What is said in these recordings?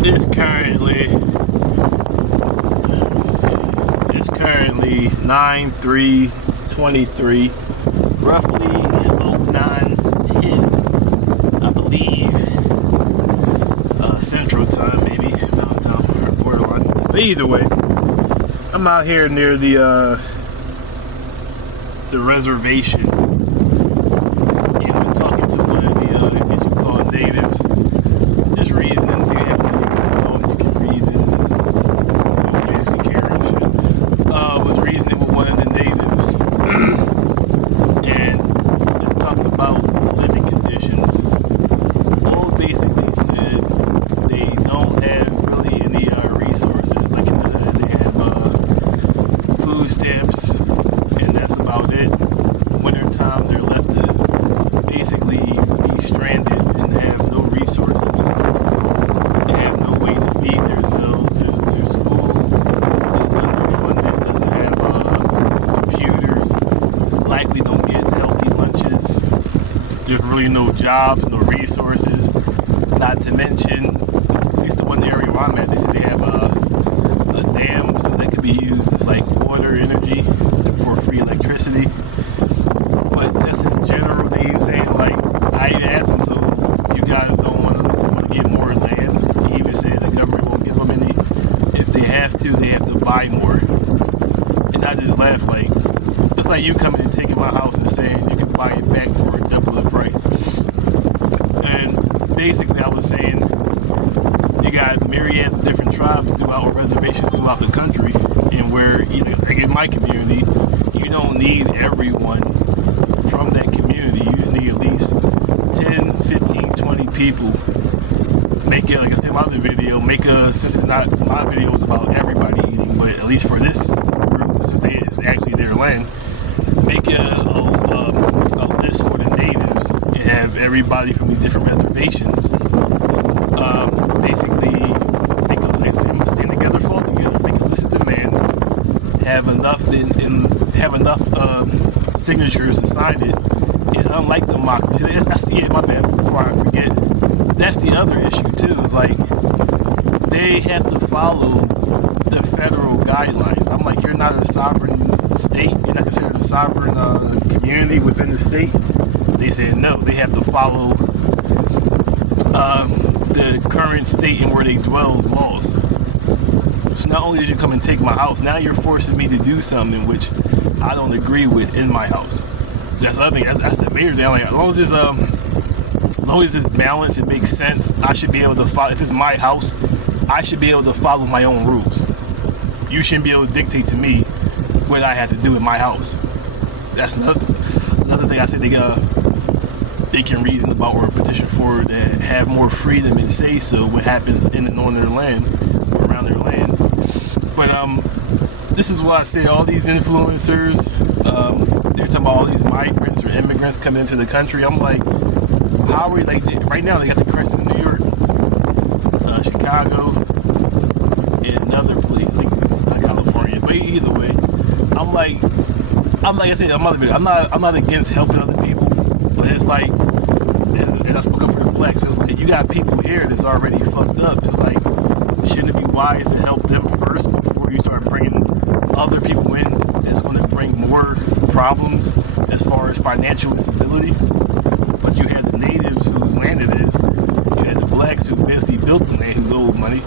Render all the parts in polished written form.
It's currently, it's currently 9/3/23, roughly 09:10, I believe, Central Time, maybe Mountain Time or borderline. But either way, I'm out here near the reservation. I was talking to one of the, I guess you call it natives, just reasoning, see if you can reason, just usually care and shit. Was reasoning with one of the natives and just talking about living conditions. All basically said they don't have really any resources. Like they have food stamps, and that's about it. Wintertime, they're left to basically be stranded and have no resources. They have no way to feed themselves. Their school is underfunded, doesn't have computers, likely don't get healthy lunches. There's really no jobs, no resources. Not to mention, at least the one area where I'm at, they said they have a dam so they could be used as like water energy for free electricity. But just in general, they even saying like, I even asked them, so you guys don't want to get more land? He even said the government won't give them any. If they have to buy more. And I just laughed like, it's like you coming and taking my house and saying you can buy it back for double the price. And basically, I was saying you got myriads of different tribes throughout reservations throughout the country, and where like in my community, you don't need everyone from that community. You just need at least 10, 15, 20 people. Make it, like I said in my other video, since it's not, my video is about everybody eating, but at least for this group, since it's actually their land, make a list for the natives and have everybody from the different reservations basically make a list, stand together, fall together, make a list of demands, have enough signatures to sign it. And unlike democracy, my bad, before I forget, that's the other issue too, is like they have to follow the federal guidelines. I'm like, you're not a sovereign state, you're not considered a sovereign community within the state. They said no, they have to follow the current state and where they dwell's laws. So not only did you come and take my house, now you're forcing me to do something which I don't agree with in my house. So that's the other thing. That's the major thing. Like, as long as it's balanced, it makes sense. I should be able to follow. If it's my house, I should be able to follow my own rules. You shouldn't be able to dictate to me what I have to do in my house. That's another thing I said they can reason about or petition for, that have more freedom and say so what happens in and on their land or around their land. But this is why I say all these influencers, they're talking about all these migrants or immigrants coming into the country. I'm like, how are we, like, right now they got the crisis in New York, Chicago, and another place, like not California, but either way, I'm like I said, I'm not against helping other people, but it's like, and I spoke up for the blacks, it's like you got people here that's already fucked up. It's like, shouldn't it be wise to help them first before you start bringing other people in that's going to bring more problems as far as financial instability? But you had the natives whose land it is, you had the blacks who basically built the land, who's owed money,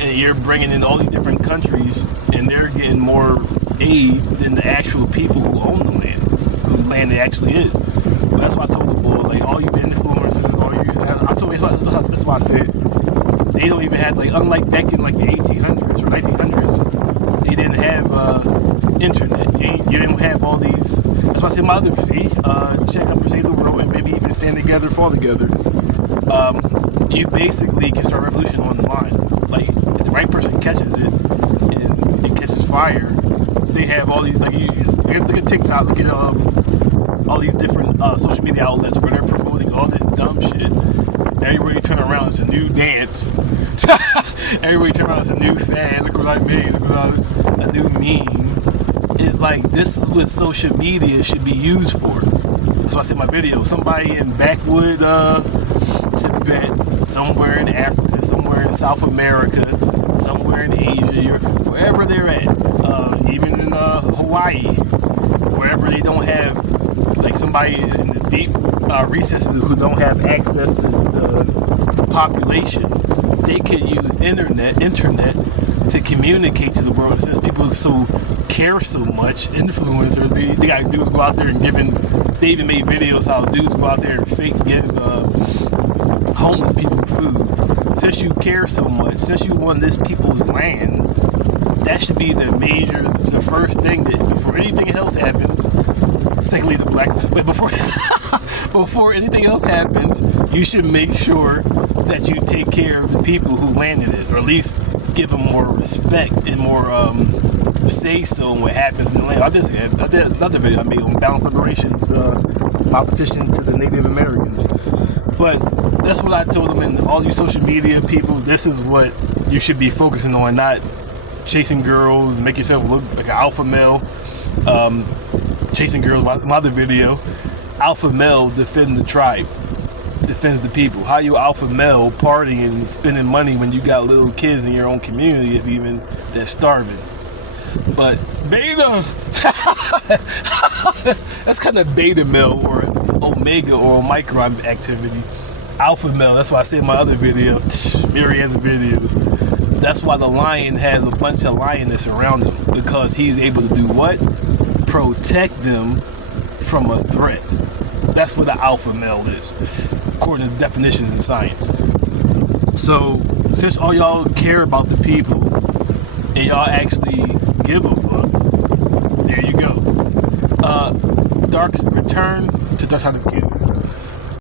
and you're bringing in all these different countries and they're getting more aid than the actual people who own the land, whose land it actually is. But that's why I told the boy, like, all you influencers, I told you, that's why I said, they don't even have, like, unlike back in like the 1800s or 1900s, they didn't have internet. You didn't have all these. That's why I said my other check up or save the world, and maybe even stand together, fall together. You basically can start a revolution online. Like, if the right person catches it and it catches fire, they have all these, like, look at TikTok, look at all these different social media outlets where they're promoting all this dumb shit. Everywhere you turn around, it's a new dance. Everywhere you turn around, it's a new fad. Look what I made. Look what a new meme. It's like, this is what social media should be used for. That's why I said in my video, somebody in backwood Tibet, somewhere in Africa, somewhere in South America, somewhere in Asia, wherever they're at, even in Hawaii, wherever they don't have, like somebody in the deep recesses who don't have access to the population, they can use internet to communicate to the world. Since people care so much, influencers, they gotta do is go out there and they even made videos how dudes go out there and fake give homeless people food. Since you care so much, since you want this people's land, that should be the first thing that before anything else happens. Secondly, the blacks. But before anything else happens, you should make sure that you take care of the people who land it is, or at least give them more respect and more say so in what happens in the land. I did another video I made on balanced reparations, my petition to the Native Americans. But that's what I told them, and all you social media people, this is what you should be focusing on, not chasing girls, make yourself look like an alpha male. Chasing girls, my other video, alpha male defend the tribe, defends the people. How you alpha male partying and spending money when you got little kids in your own community, if even that's starving? But beta, that's kind of beta male or omega or micron activity. Alpha male, that's why I say in my other video, myriads of videos, that's why the lion has a bunch of lioness around him, because he's able to do what? Protect them from a threat. That's what the alpha male is, according to definitions in science. So, since all y'all care about the people, and y'all actually give a fuck, there you go. Return to Dark Side of the Kid.